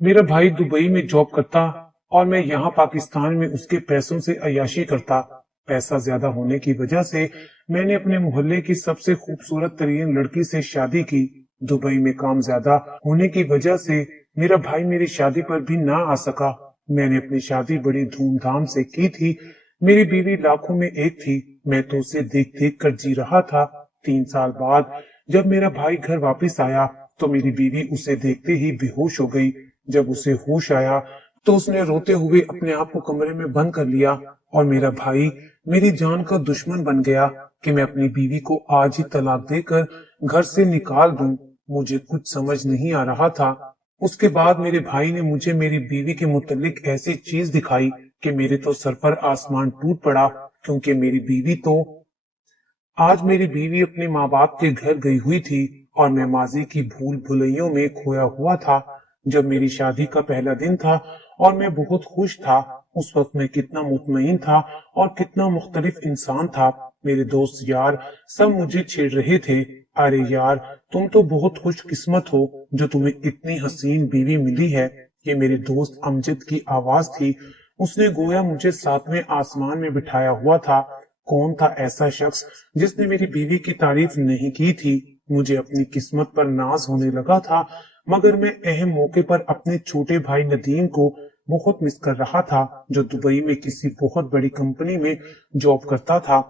میرا بھائی دبئی میں جاب کرتا اور میں یہاں پاکستان میں اس کے پیسوں سے عیاشی کرتا۔ پیسہ زیادہ ہونے کی وجہ سے میں نے اپنے محلے کی سب سے خوبصورت ترین لڑکی سے شادی کی۔ دبئی میں کام زیادہ ہونے کی وجہ سے میرا بھائی میری شادی پر بھی نہ آ سکا۔ میں نے اپنی شادی بڑی دھوم دھام سے کی تھی۔ میری بیوی لاکھوں میں ایک تھی، میں تو اسے دیکھ دیکھ کر جی رہا تھا۔ 3 سال بعد جب میرا بھائی گھر واپس آیا تو میری بیوی اسے دیکھتے ہی بے ہوش ہو گئی۔ جب اسے ہوش آیا تو اس نے روتے ہوئے اپنے آپ کو کمرے میں بند کر لیا اور میرا بھائی میری جان کا دشمن بن گیا کہ میں اپنی بیوی کو آج ہی طلاق دے کر گھر سے نکال دوں۔ مجھے کچھ سمجھ نہیں آ رہا تھا۔ اس کے بعد میرے بھائی نے مجھے میری بیوی کے متعلق ایسی چیز دکھائی کہ میرے تو سر پر آسمان ٹوٹ پڑا، کیونکہ آج میری بیوی اپنے ماں باپ کے گھر گئی ہوئی تھی اور میں ماضی کی بھول بھلائیوں میں کھویا ہوا تھا۔ جب میری شادی کا پہلا دن تھا اور میں بہت خوش تھا، اس وقت میں کتنا مطمئن تھا اور کتنا مختلف انسان تھا۔ میرے دوست یار سب مجھے چھیڑ رہے تھے، ارے یار تم تو بہت خوش قسمت ہو جو تمہیں اتنی حسین بیوی ملی ہے۔ یہ میرے دوست امجد کی آواز تھی۔ اس نے گویا مجھے 7ویں آسمان میں بٹھایا ہوا تھا۔ کون تھا ایسا شخص جس نے میری بیوی کی تعریف نہیں کی تھی؟ مجھے اپنی قسمت پر ناز ہونے لگا تھا، مگر میں اہم موقع پر اپنے چھوٹے بھائی ندیم کو بہت مس کر رہا تھا، جو دبئی میں کسی بہت بڑی کمپنی میں جاب کرتا تھا۔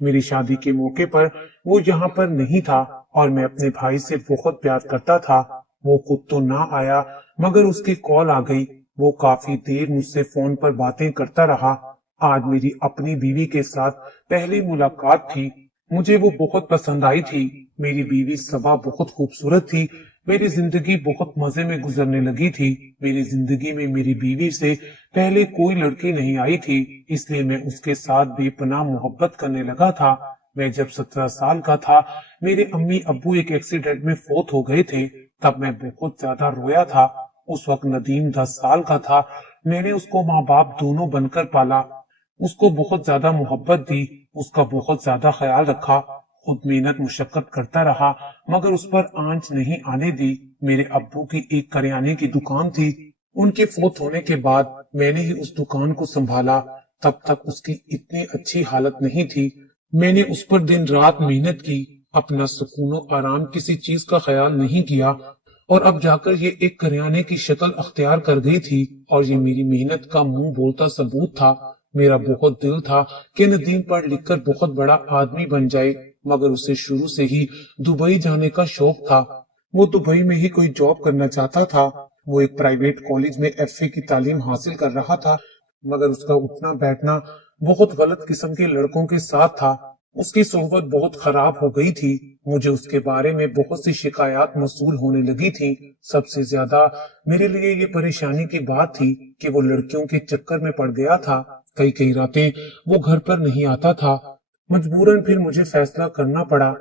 میری شادی کے موقع پر وہ یہاں پر نہیں تھا اور میں اپنے بھائی سے بہت پیار کرتا تھا۔ وہ خود تو نہ آیا مگر اس کی کال آ گئی۔ وہ کافی دیر مجھ سے فون پر باتیں کرتا رہا۔ آج میری اپنی بیوی کے ساتھ پہلی ملاقات تھی۔ مجھے وہ بہت پسند آئی تھی۔ میری بیوی صبا بہت خوبصورت تھی۔ میری زندگی بہت مزے میں گزرنے لگی تھی۔ میری زندگی میں میری بیوی سے پہلے کوئی لڑکی نہیں آئی تھی، اس لیے میں اس کے ساتھ بے پناہ محبت کرنے لگا تھا۔ میں جب 17 سال کا تھا میرے امی ابو ایک ایکسیڈنٹ میں فوت ہو گئے تھے۔ تب میں بہت زیادہ رویا تھا۔ اس وقت ندیم 10 سال کا تھا۔ میں نے اس کو ماں باپ دونوں بن کر پالا، اس کو بہت زیادہ محبت دی، اس کا بہت زیادہ خیال رکھا، خود محنت مشقت کرتا رہا مگر اس پر آنچ نہیں آنے دی۔ میرے ابو کی ایک کریانے کی دکان تھی۔ ان کے فوت ہونے کے بعد میں نے ہی اس دکان کو سنبھالا۔ تب تک اس کی اتنی اچھی حالت نہیں تھی۔ میں نے اس پر دن رات محنت کی، اپنا سکون و آرام کسی چیز کا خیال نہیں کیا، اور اب جا کر یہ ایک کریانے کی شکل اختیار کر گئی تھی اور یہ میری محنت کا منہ بولتا ثبوت تھا۔ میرا بہت دل تھا کہ ندیم پڑھ لکھ کر بہت بڑا آدمی بن جائے، مگر اسے شروع سے ہی دبئی جانے کا شوق تھا۔ وہ دبئی میں ہی کوئی جاب کرنا چاہتا تھا۔ وہ ایک پرائیویٹ کالج میں FA کی تعلیم حاصل کر رہا تھا، مگر اس کا اٹھنا بیٹھنا بہت غلط قسم کے لڑکوں کے ساتھ تھا۔ اس کی صحبت بہت خراب ہو گئی تھی۔ مجھے اس کے بارے میں بہت سی شکایات موصول ہونے لگی تھی۔ سب سے زیادہ میرے لیے یہ پریشانی کی بات تھی کہ وہ لڑکیوں کے چکر میں پڑ گیا تھا۔ کئی راتیں وہ گھر پر نہیں آتا تھا۔ مجبوراً پھر مجھے فیصلہ کرنا پڑا۔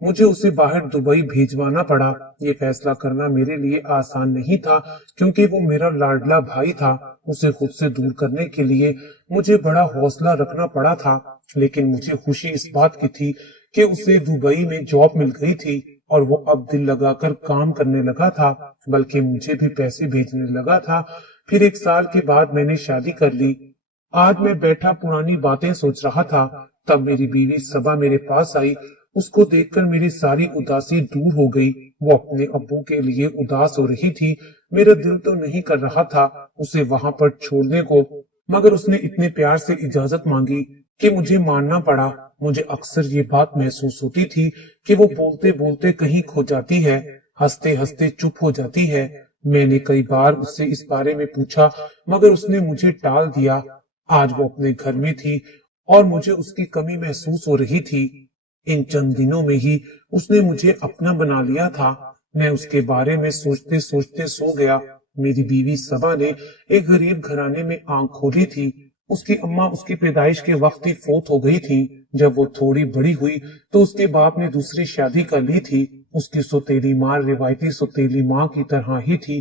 مجھے اسے باہر دبئی بھیجوانا پڑا۔ یہ فیصلہ کرنا میرے لیے آسان نہیں تھا، کیونکہ وہ میرا لاڈلا بھائی تھا۔ اسے خود سے دور کرنے کے لیے مجھے بڑا حوصلہ رکھنا پڑا تھا، لیکن مجھے خوشی اس بات کی تھی کہ اسے دبئی میں جاب مل گئی تھی اور وہ اب دل لگا کر کام کرنے لگا تھا، بلکہ مجھے بھی پیسے بھیجنے لگا تھا۔ پھر 1 سال کے بعد میں نے شادی کر لی۔ آج میں بیٹھا پرانی باتیں سوچ رہا تھا، تب میری بیوی صبا میرے پاس آئی۔ اس کو دیکھ کر میری ساری اداسی دور ہو گئی۔ وہ اپنے ابو کے لیے اداس ہو رہی تھی۔ میرا دل تو نہیں کر رہا تھا اسے وہاں پر چھوڑنے کو، مگر اس نے اتنے پیار سے اجازت مانگی کہ مجھے ماننا پڑا۔ مجھے اکثر یہ بات محسوس ہوتی تھی کہ وہ بولتے بولتے کہیں کھو جاتی ہے، ہنستے ہنستے چپ ہو جاتی ہے۔ میں نے کئی بار اس سے اس بارے میں پوچھا، مگر اس نے مجھے ٹال دیا۔ آج وہ اپنے گھر میں تھی اور مجھے اس کی کمی محسوس ہو رہی تھی۔ ان چند دنوں میں ہی اس نے مجھے اپنا بنا لیا تھا۔ میں اس کے بارے میں سوچتے سوچتے سو گیا۔ میری بیوی صبا نے ایک غریب گھرانے میں آنکھ کھولی تھی۔ اس کی اماں اس کی پیدائش کے وقت ہی فوت ہو گئی تھی۔ جب وہ تھوڑی بڑی ہوئی تو اس کے باپ نے دوسری شادی کر لی تھی۔ اس کی سوتیلی ماں روایتی سوتیلی ماں کی طرح ہی تھی،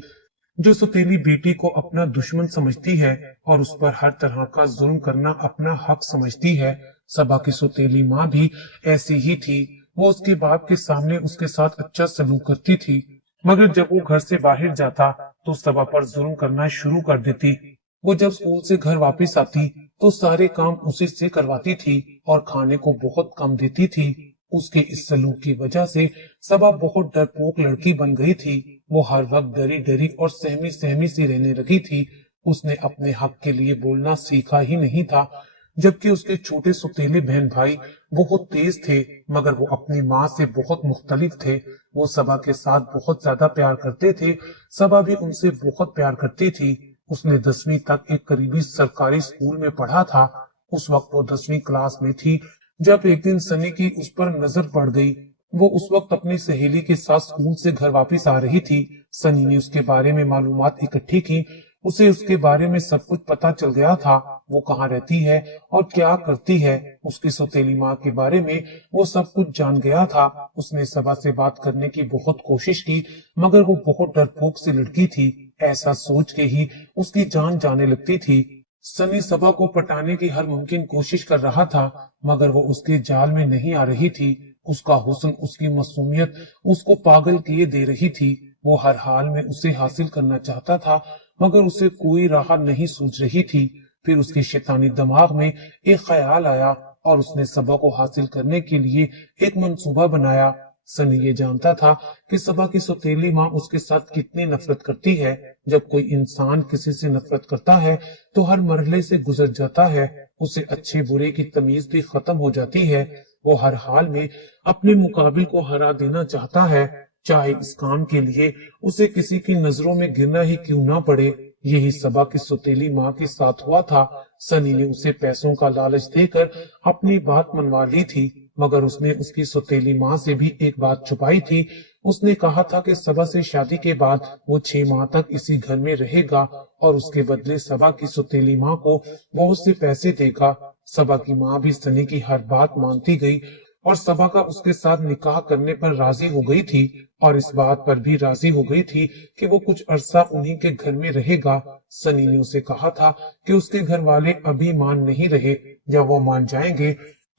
جو سوتیلی بیٹی کو اپنا دشمن سمجھتی ہے اور اس پر ہر طرح کا ظلم کرنا اپنا حق سمجھتی ہے۔ صبا کی سوتیلی ماں بھی ایسی ہی تھی۔ وہ اس کے باپ کے سامنے اس کے ساتھ اچھا سلوک کرتی تھی، مگر جب وہ گھر سے باہر جاتا तो सबा पर जुल्म करना शुरू कर देती। वो जब स्कूल से घर वापस आती तो सारे काम उसी से करवाती थी और खाने को बहुत कम देती थी। उसके इस सलूक की वजह से सबा बहुत डरपोक लड़की बन गई थी। वो हर वक्त डरी डरी और सहमी सहमी सी रहने लगी थी। उसने अपने हक के लिए बोलना सीखा ही नहीं था, जबकि उसके छोटे सौतेले बहन भाई बहुत तेज थे, मगर वो अपनी माँ से बहुत मुख्तलिफ थे। वो सबा के साथ बहुत ज्यादा प्यार करते थे। सबा भी उनसे बहुत प्यार करती थी। उसने 10वीं तक एक करीबी सरकारी स्कूल में पढ़ा था। उस वक्त वो 10वीं क्लास में थी जब एक दिन सनी की उस पर नजर पड़ गई। वो उस वक्त अपनी सहेली के साथ स्कूल से घर वापस आ रही थी। सनी ने उसके बारे में मालूमात इकट्ठी की। उसे उसके बारे में सब कुछ पता चल गया था। वो कहाँ रहती है और क्या करती है, उसकी सौतेली माँ के बारे में वो सब कुछ जान गया था। उसने सबा से बात करने की बहुत कोशिश की, मगर वो बहुत डरपोक सी लड़की थी। ऐसा सोच के ही उसकी जान जाने लगती थी। सनी सबा को पटाने की हर मुमकिन कोशिश कर रहा था, मगर वो उसके जाल में नहीं आ रही थी। उसका हुस्न, उसकी मासूमियत उसको पागल किए दे रही थी। वो हर हाल में उसे हासिल करना चाहता था, मगर उसे कोई राह नहीं सूझ रही थी। फिर उसके शैतानी दिमाग में एक ख्याल आया और उसने सबा को हासिल करने के लिए एक मंसूबा बनाया। सनी ये जानता था कि सबा की सौतेली माँ उसके साथ कितनी नफरत करती है। जब कोई इंसान किसी से नफरत करता है तो हर मरहले से गुजर जाता है। उसे अच्छे बुरे की तमीज भी खत्म हो जाती है। वो हर हाल में अपने मुकाबिल को हरा देना चाहता है, चाहे इस काम के लिए उसे किसी की नजरों में गिरना ही क्यों ना पड़े। यही सबा की सौतेली माँ के साथ हुआ था। सनी ने उसे पैसों का लालच देकर अपनी बात मनवा ली थी, मगर उसने उसकी सौतेली माँ से भी एक बात छुपाई थी। उसने कहा था कि सबा से शादी के बाद वो 6 माह तक इसी घर में रहेगा और उसके बदले सबा की सौतेली माँ को बहुत से पैसे देगा। सबा की माँ भी सनी की हर बात मानती गई और सबा का उसके साथ निकाह करने पर राजी हो गई थी, और इस बात पर भी राजी हो गई थी कि वो कुछ अरसा उन्हीं के घर में रहेगा। सनी ने उसे कहा था कि उसके घर वाले अभी मान नहीं रहे, या वो मान जाएंगे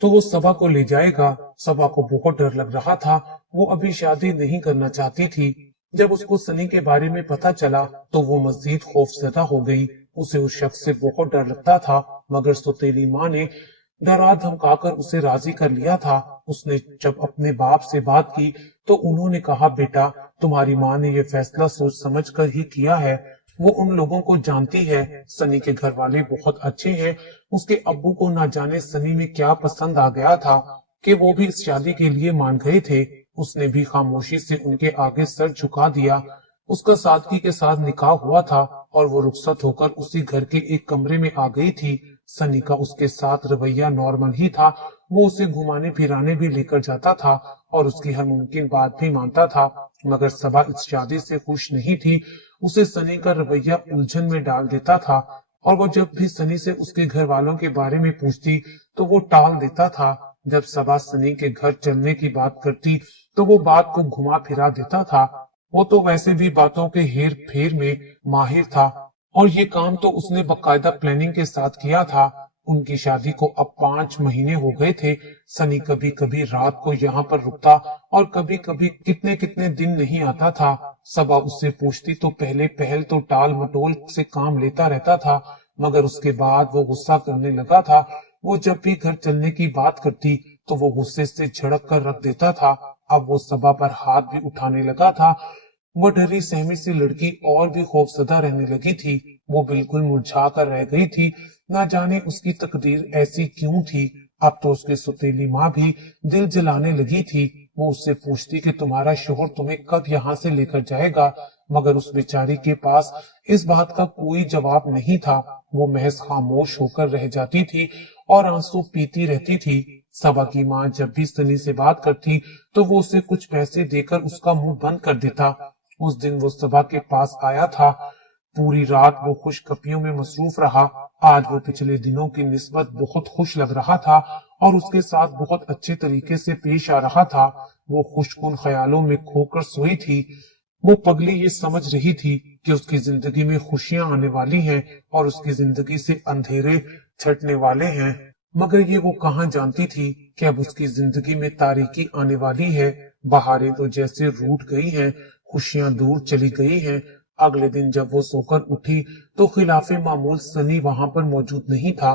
तो वो सबा को ले जाएगा। सबा को बहुत डर लग रहा था। वो अभी शादी नहीं करना चाहती थी। जब उसको सनी के बारे में पता चला तो वो मजीद खौफजदा हो गई। उसे उस शख्स से बहुत डर लगता था, मगर सौतेली माँ ने डरा धमकाकर उसे राजी कर लिया था। उसने जब अपने बाप से बात की तो उन्होंने कहा, बेटा, तुम्हारी माँ ने यह फैसला सोच समझ कर ही किया है। वो उन लोगों को जानती है। सनी के घर वाले बहुत अच्छे हैं। उसके अब्बू को ना जाने सनी में क्या पसंद आ गया था कि वो भी इस शादी के लिए मान गए थे। उसने भी खामोशी से उनके आगे सर झुका दिया। उसका सादगी के साथ निकाह हुआ था और वो रुखसत होकर उसी घर के एक कमरे में आ गई थी। सनी का उसके साथ रवैया नॉर्मल ही था। वो उसे घुमाने फिराने भी लेकर जाता था और उसकी हर मुमकिन बात भी मानता था, मगर सबा इस शादी से खुश नहीं थी। उसे सनी का रवैया उलझन में डाल देता था, और वो जब भी सनी से उसके घर वालों के बारे में पूछती तो वो टाल देता था। जब सबा सनी के घर चलने की बात करती तो वो बात को घुमा फिरा देता था। वो तो वैसे भी बातों के हेर फेर में माहिर था, और ये काम तो उसने बाकायदा प्लानिंग के साथ किया था। उनकी शादी को अब 5 महीने हो गए थे। सनी कभी कभी रात को यहाँ पर रुकता और कभी कभी कितने कितने दिन नहीं आता था। सबा उससे पूछती तो पहले पहल तो टाल मटोल से काम लेता रहता था, मगर उसके बाद वो गुस्सा करने लगा था। वो जब भी घर चलने की बात करती तो वो गुस्से से झड़क कर रख देता था। अब वो सबा पर हाथ भी उठाने लगा था। वो डरी सहमी सी लड़की और भी खौफजदा रहने लगी थी। वो बिल्कुल मुरझा कर रह गई थी। ना जाने उसकी तकदीर ऐसी क्यों थी। अब तो उसकी सौतेली माँ भी दिल जलाने लगी थी। वो उससे पूछती कि तुम्हारा शोहर तुम्हें कब यहाँ से लेकर जाएगा, मगर उस बेचारी के पास इस बात का कोई जवाब नहीं था। वो महज खामोश होकर रह जाती थी और आंसू पीती रहती थी। सबा की माँ जब भी सनी से बात करती तो वो उसे कुछ पैसे देकर उसका मुंह बंद कर देता। उस दिन वो सबा के पास आया था। पूरी रात वो खुशखपियों में मसरूफ रहा। आज वो पिछले दिनों की निस्बत बहुत खुश लग रहा था और उसके साथ बहुत अच्छे तरीके से पेश आ रहा था। वो खुशकुन ख्यालों में खोकर सोई थी। वो पगली ये समझ रही थी कि उसकी जिंदगी में खुशियां आने वाली हैं और उसकी जिंदगी से अंधेरे छटने वाले हैं, मगर ये वो कहाँ जानती थी कि अब उसकी जिंदगी में तारीकी आने वाली है। बहारें तो जैसे रूठ गई हैं, खुशियां दूर चली गई हैं। अगले दिन जब वो सोकर उठी तो खिलाफे मामूल सनी वहां पर मौजूद नहीं था।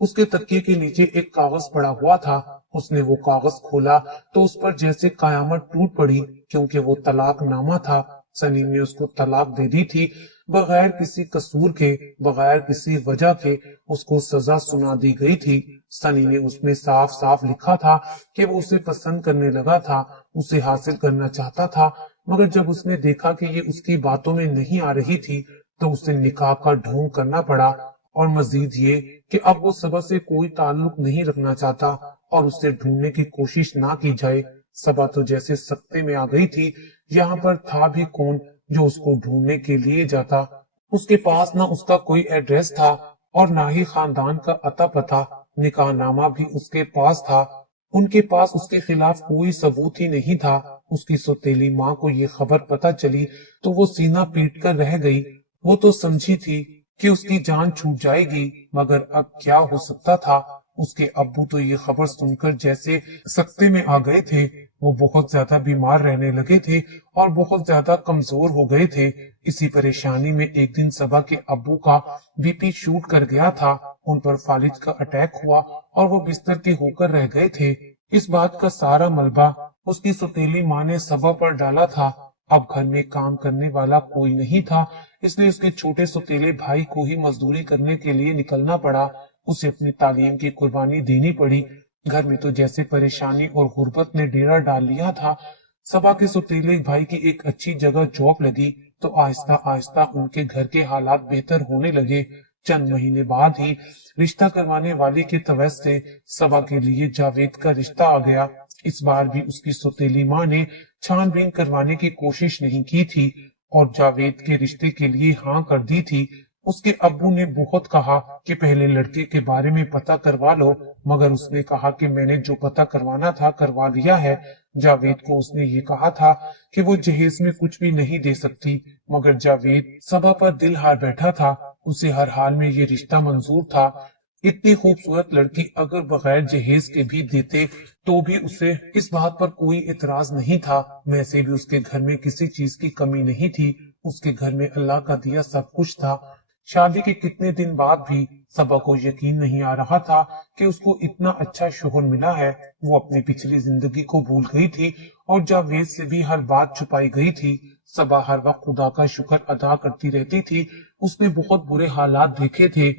उसके तकिए के नीचे एक कागज पड़ा हुआ था। उसने वो कागज खोला तो उस पर जैसे कयामत टूट पड़ी, क्योंकि वो तलाकनामा था। सनी ने उसको तलाक दे दी थी, बगैर किसी कसूर के, बगैर किसी वजह के उसको सजा सुना दी गई थी। सनी ने उसमें साफ साफ लिखा था कि वो उसे पसंद करने लगा था, उसे हासिल करना चाहता था, मगर जब उसने देखा कि ये उसकी बातों में नहीं आ रही थी तो उसे निकाह का ढोंग करना पड़ा। और मजीद ये कि अब वो सबा से कोई ताल्लुक नहीं रखना चाहता और उसे ढूंढने की कोशिश ना की जाए। सबा तो जैसे सकते में आ गई थी। यहाँ पर था भी कौन जो उसको ढूंढने के लिए जाता। उसके पास ना उसका कोई एड्रेस था और ना ही खानदान का अता पता। निकाहनामा भी उसके पास था। उनके पास उसके खिलाफ कोई सबूत ही नहीं था। उसकी सौतेली माँ को ये खबर पता चली तो वो सीना पीट कर रह गई। वो तो समझी थी कि उसकी जान छूट जाएगी, मगर अब क्या हो सकता था। उसके अब्बू तो ये खबर सुनकर जैसे सकते में आ गए थे। वो बहुत ज्यादा बीमार रहने लगे थे और बहुत ज्यादा कमजोर हो गए थे। इसी परेशानी में एक दिन सबा के अब्बू का बीपी शूट कर गया था। उन पर फालिज का अटैक हुआ और वो बिस्तर के होकर रह गए थे। इस बात का सारा मलबा उसकी सौतेली माँ ने सबा पर डाला था। अब घर में काम करने वाला कोई नहीं था, इसलिए उसके छोटे सौतेले भाई को ही मजदूरी करने के लिए निकलना पड़ा। उसे अपनी तालीम की कुर्बानी देनी पड़ी। घर में तो जैसे परेशानी और गुर्बत ने डेरा डाल लिया था। सबा के सौतेले भाई की एक अच्छी जगह जॉब लगी तो आहिस्ता आहिस्ता उनके घर के हालात बेहतर होने लगे। चंद महीने बाद ही रिश्ता करवाने वाले के तवज्जो से सबा के लिए जावेद का रिश्ता आ गया। इस बार भी उसकी सौतेली माँ ने छानबीन करवाने की कोशिश नहीं की थी और जावेद के रिश्ते के लिए हाँ कर दी थी। उसके अब्बू ने बहुत कहा कि पहले लड़के के बारे में पता करवा लो, मगर उसने कहा कि मैंने जो पता करवाना था करवा लिया है। जावेद को उसने ये कहा था कि वो जहेज में कुछ भी नहीं दे सकती, मगर जावेद सबा पर दिल हार बैठा था। उसे हर हाल में ये रिश्ता मंजूर था। इतनी खूबसूरत लड़की अगर बगैर जहेज के भी देते तो भी उसे इस बात पर कोई इतराज नहीं था। वैसे भी उसके घर में किसी चीज की कमी नहीं थी। उसके घर में अल्लाह का दिया सब कुछ था। शादी के कितने दिन बाद भी सबा को यकीन नहीं आ रहा था कि उसको इतना अच्छा शोहर मिला है। वो अपनी पिछली जिंदगी को भूल गई थी और जावेद से भी हर बात छुपाई गई थी। सबा हर वक्त खुदा का शुक्र अदा करती रहती थी। उसने बहुत बुरे हालात देखे थे।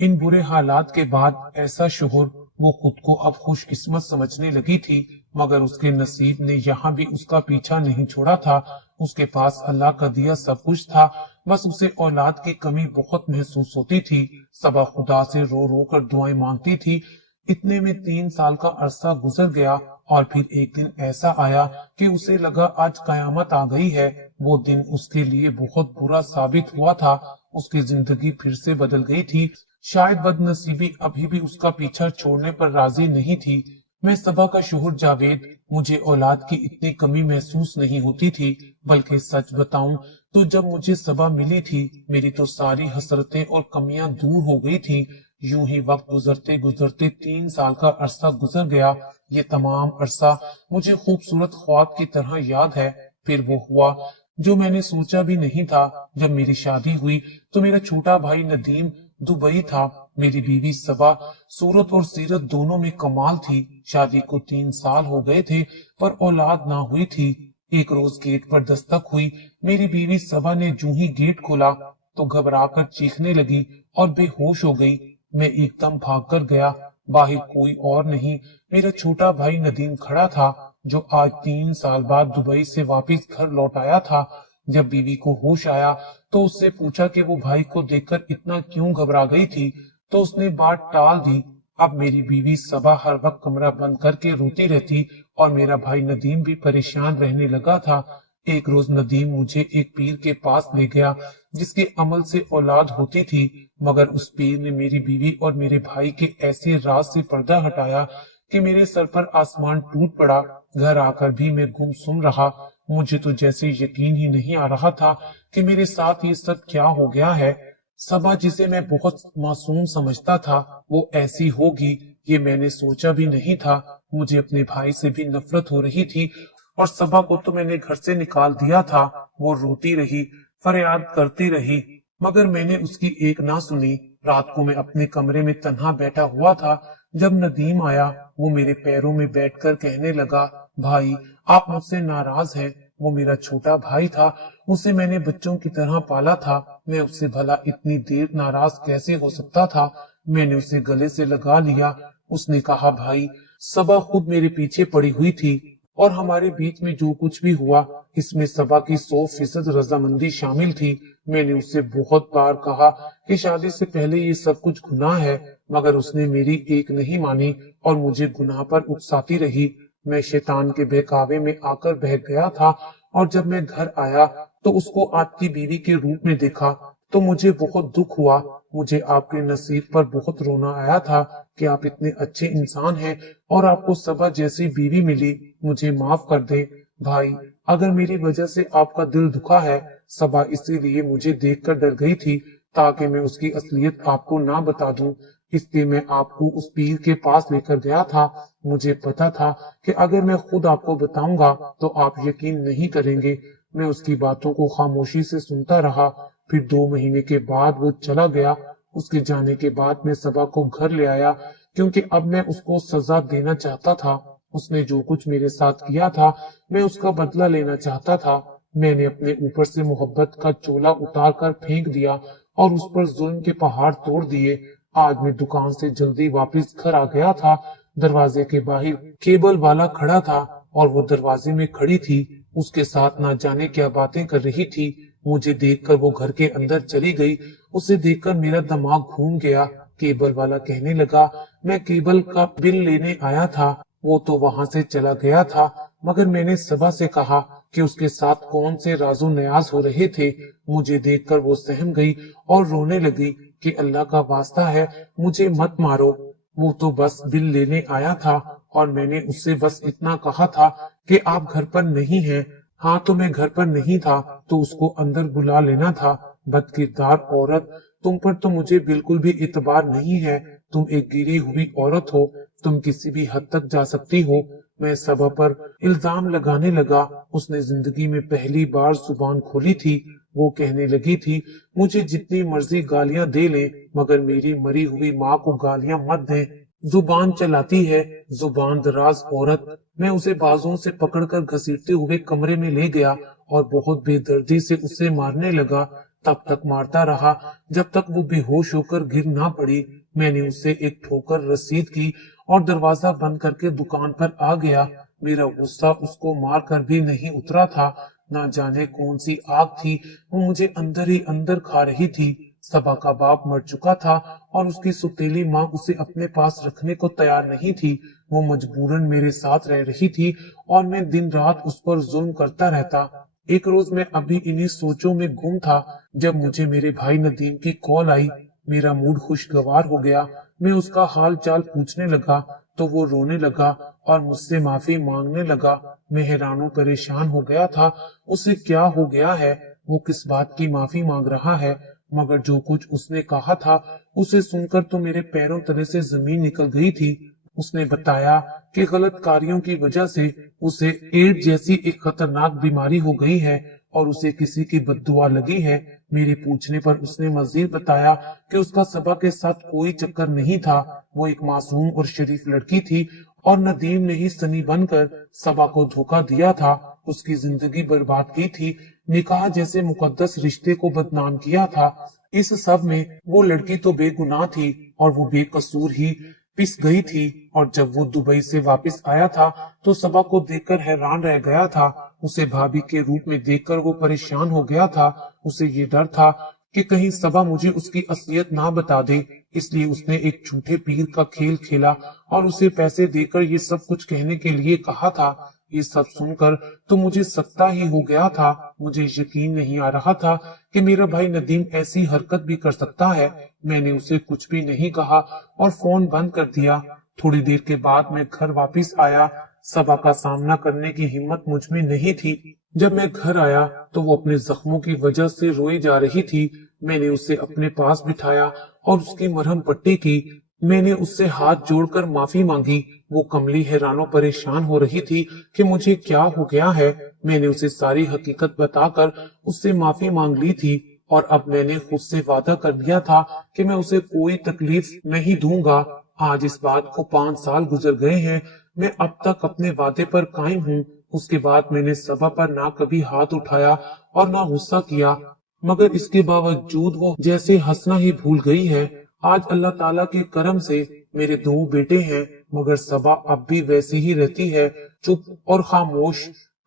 इन बुरे हालात के बाद ऐसा शोहर वो खुद को अब खुशकिस्मत समझने लगी थी, मगर उसके नसीब ने यहाँ भी उसका पीछा नहीं छोड़ा था। उसके पास अल्लाह का दिया सब कुछ था, बस उसे औलाद की कमी बहुत महसूस होती थी। सबा खुदा से रो रो कर दुआएं मांगती थी। इतने में 3 साल का अरसा गुजर गया और फिर एक दिन ऐसा आया कि उसे लगा आज कयामत आ गई है। वो दिन उसके लिए बहुत बुरा साबित हुआ था। उसकी जिंदगी फिर से बदल गई थी। शायद बदनसीबी अभी भी उसका पीछा छोड़ने पर राजी नहीं थी। मैं सबा का शोहर जावेद, मुझे औलाद की इतनी कमी महसूस नहीं होती थी, बल्कि सच बताऊं तो जब मुझे सबा मिली थी मेरी तो सारी हसरतें और कमियां दूर हो गई थी। यूं ही वक्त गुजरते गुजरते 3 साल का अरसा गुजर गया। ये तमाम अरसा मुझे खूबसूरत ख्वाब की तरह याद है। फिर वो हुआ जो मैंने सोचा भी नहीं था। जब मेरी शादी हुई तो मेरा छोटा भाई नदीम दुबई था। मेरी बीवी सबा सूरत और सीरत दोनों में कमाल थी। शादी को 3 साल हो गए थे पर औलाद ना हुई थी। एक रोज गेट पर दस्तक हुई। मेरी बीवी सबा ने जूं ही गेट खोला तो घबराकर चीखने लगी और बेहोश हो गई। मैं एकदम भागकर गया। बाहर कोई और नहीं, मेरा छोटा भाई नदीम खड़ा था, जो आज 3 साल बाद दुबई से वापस घर लौट आया था। जब बीवी को होश आया तो उससे पूछा कि वो भाई को देखकर इतना क्यों घबरा गई थी, तो उसने बात टाल दी। अब मेरी बीवी सबा हर वक्त कमरा बंद करके रोती रहती और मेरा भाई नदीम भी परेशान रहने लगा था। एक रोज नदीम मुझे एक पीर के पास ले गया जिसके अमल से औलाद होती थी, मगर उस पीर ने मेरी बीवी और मेरे भाई के ऐसे राज से पर्दा हटाया कि मेरे सर पर आसमान टूट पड़ा। घर आकर भी मैं गुमसुम रहा। मुझे तो जैसे यकीन ही नहीं आ रहा था कि मेरे साथ ये सब क्या हो गया है। सबा जिसे मैं बहुत मासूम समझता था वो ऐसी होगी ये मैंने सोचा भी नहीं था। मुझे अपने भाई से भी नफरत हो रही थी और सबा को तो मैंने घर से निकाल दिया था। वो रोती रही, फरियाद करती रही, मगर मैंने उसकी एक ना सुनी। रात को मैं अपने कमरे में तन्हा बैठा हुआ था जब नदीम आया। वो मेरे पैरों में बैठकर कहने लगा, भाई आप मुझसे नाराज हैं। वो मेरा छोटा भाई था, उसे मैंने बच्चों की तरह पाला था। मैं उससे भला इतनी देर नाराज कैसे हो सकता था। मैंने उसे गले से लगा लिया। उसने कहा, भाई सबा खुद मेरे पीछे पड़ी हुई थी और हमारे बीच में जो कुछ भी हुआ इसमें सबा की 100% रजामंदी शामिल थी। मैंने उससे बहुत बार कहा कि शादी से पहले ये सब कुछ गुनाह है, मगर उसने मेरी एक नहीं मानी और मुझे गुनाह पर उकसाती रही। मैं शैतान के बहकावे में आकर बह गया था और जब मैं घर आया तो उसको आपकी बीवी के रूप में देखा तो मुझे बहुत दुख हुआ। मुझे आपके नसीब पर बहुत रोना आया था कि आप इतने अच्छे इंसान हैं और आपको सबा जैसी बीवी मिली। मुझे माफ कर दे भाई, अगर मेरी वजह से आपका दिल दुखा है। सबा इसीलिए मुझे देखकर डर गई थी ताकि मैं उसकी असलियत आपको ना बता दूं। इसलिए मैं आपको उस पीर के पास लेकर गया था। मुझे पता था कि अगर मैं खुद आपको बताऊंगा तो आप यकीन नहीं करेंगे। मैं उसकी बातों को खामोशी से सुनता रहा। फिर 2 महीने के बाद वो चला गया। उसके जाने के बाद मैं सबा को घर ले आया क्योंकि अब मैं उसको सजा देना चाहता था। उसने जो कुछ मेरे साथ किया था मैं उसका बदला लेना चाहता था। मैंने अपने ऊपर से मोहब्बत का चोला उतार कर फेंक दिया और उस पर जुल्म के पहाड़ तोड़ दिए। आज मैं दुकान से जल्दी वापस घर आ गया था। दरवाजे के बाहर केबल वाला खड़ा था और वो दरवाजे में खड़ी थी। उसके साथ ना जाने क्या बातें कर रही थी। मुझे देखकर वो घर के अंदर चली गई। उसे देखकर मेरा दिमाग घूम गया। केबल वाला कहने लगा, मैं केबल का बिल लेने आया था। वो तो वहां से चला गया था, मगर मैंने सबा से कहा कि उसके साथ कौन से राजो न्याज हो रहे थे। मुझे देखकर वो सहम गई और रोने लगी कि अल्लाह का वास्ता है मुझे मत मारो। वो तो बस बिल लेने आया था और मैंने उससे बस इतना कहा था कि आप घर पर नहीं हैं। हाँ तो मैं घर पर नहीं था तो उसको अंदर बुला लेना था। बदकिरदार औरत, तुम पर तो मुझे बिल्कुल भी इतबार नहीं है। तुम एक गिरी हुई औरत हो, तुम किसी भी हद तक जा सकती हो। मैं सबा पर इल्जाम लगाने लगा। उसने जिंदगी में पहली बार जुबान खोली थी। वो कहने लगी थी, मुझे जितनी मर्जी गालियां दे ले मगर मेरी मरी हुई माँ को गालियां मत दे। जुबान चलाती है, जुबान दराज औरत। मैं उसे बाजुओं से पकड़कर घसीटते हुए कमरे में ले गया और बहुत बेदर्दी से उसे मारने लगा। तब तक मारता रहा जब तक वो बेहोश होकर गिर ना पड़ी। मैंने उससे एक ठोकर रसीद की और दरवाजा बंद करके दुकान पर आ गया। मेरा गुस्सा उसको मार कर भी नहीं उतरा था। ना जाने कौन सी आग थी, वो मुझे अंदर ही अंदर खा रही थी। सबा का बाप मर चुका था और उसकी सुतीली माँ उसे अपने पास रखने को तैयार नहीं थी। वो मजबूरन मेरे साथ रह रही थी और मैं दिन रात उस पर जुल्म करता रहता। एक रोज मैं अभी इन्हीं सोचों में गुम था जब मुझे मेरे भाई नदीम की कॉल आई। मेरा मूड खुशगवार हो गया। मैं उसका हाल चाल पूछने लगा तो वो रोने लगा और मुझसे माफी मांगने लगा। मैं हैरान परेशान हो गया था। उसे क्या हो गया है, वो किस बात की माफी मांग रहा है। मगर जो कुछ उसने कहा था उसे सुनकर तो मेरे पैरों तले से जमीन निकल गई थी। उसने बताया कि गलत कार्यों की वजह से उसे एड्स जैसी एक खतरनाक बीमारी हो गई है और उसे किसी की बद्दुआ लगी है। मेरे पूछने पर उसने मजीद बताया कि उसका सबा के साथ कोई चक्कर नहीं था। वो एक मासूम और शरीफ लड़की थी और नदीम ने ही सनी बनकर सबा को धोखा दिया था, उसकी जिंदगी बर्बाद की थी, निकाह जैसे मुकद्दस रिश्ते को बदनाम किया था। इस सब में वो लड़की तो बेगुनाह थी और वो बेकसूर ही पिस गई थी। और जब वो दुबई से वापस आया था तो सबा को देखकर हैरान रह गया था। उसे भाभी के रूप में देखकर वो परेशान हो गया था। उसे ये डर था कि कहीं सबा मुझे उसकी असलियत ना बता दे। इसलिए उसने एक झूठे पीर का खेल खेला और उसे पैसे देकर ये सब कुछ कहने के लिए कहा था। ये सब सुनकर तो मुझे सकता ही हो गया था। मुझे यकीन नहीं आ रहा था कि मेरा भाई नदीम ऐसी हरकत भी कर सकता है। मैंने उसे कुछ भी नहीं कहा और फोन बंद कर दिया। थोड़ी देर के बाद मैं घर वापस आया। सबा का सामना करने की हिम्मत मुझ में नहीं थी। जब मैं घर आया तो वो अपने जख्मों की वजह से रोई जा रही थी। मैंने उसे अपने पास बिठाया और उसकी मरहम पट्टी की। میں نے اس سے ہاتھ جوڑ کر معافی مانگی۔ وہ کملی حیران و پریشان ہو رہی تھی کہ مجھے کیا ہو گیا ہے۔ میں نے اسے ساری حقیقت بتا کر اس سے معافی مانگ لی تھی، اور اب میں نے خود سے وعدہ کر لیا تھا کہ میں اسے کوئی تکلیف نہیں دوں گا۔ آج اس بات کو 5 سال گزر گئے ہیں۔ میں اب تک اپنے وعدے پر قائم ہوں۔ اس کے بعد میں نے صبا پر نہ کبھی ہاتھ اٹھایا اور نہ غصہ کیا، مگر اس کے باوجود وہ جیسے ہنسنا ہی بھول گئی ہے۔ آج اللہ تعالیٰ کے کرم سے میرے 2 بیٹے ہیں، مگر صبا اب بھی ویسی ہی رہتی ہے، چپ اور خاموش۔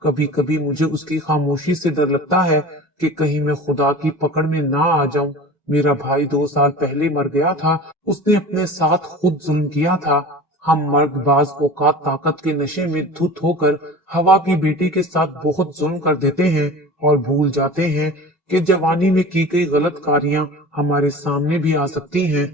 کبھی کبھی مجھے اس کی خاموشی سے ڈر لگتا ہے کہ کہیں میں خدا کی پکڑ میں نہ آ جاؤں۔ میرا بھائی 2 سال پہلے مر گیا تھا۔ اس نے اپنے ساتھ خود ظلم کیا تھا۔ ہم مرد بعض اوقات طاقت کے نشے میں دھت ہو کر ہوا کی بیٹی کے ساتھ بہت ظلم کر دیتے ہیں، اور بھول جاتے ہیں کہ جوانی میں کی گئی غلط کاریاں ہمارے سامنے بھی آ سکتی ہیں۔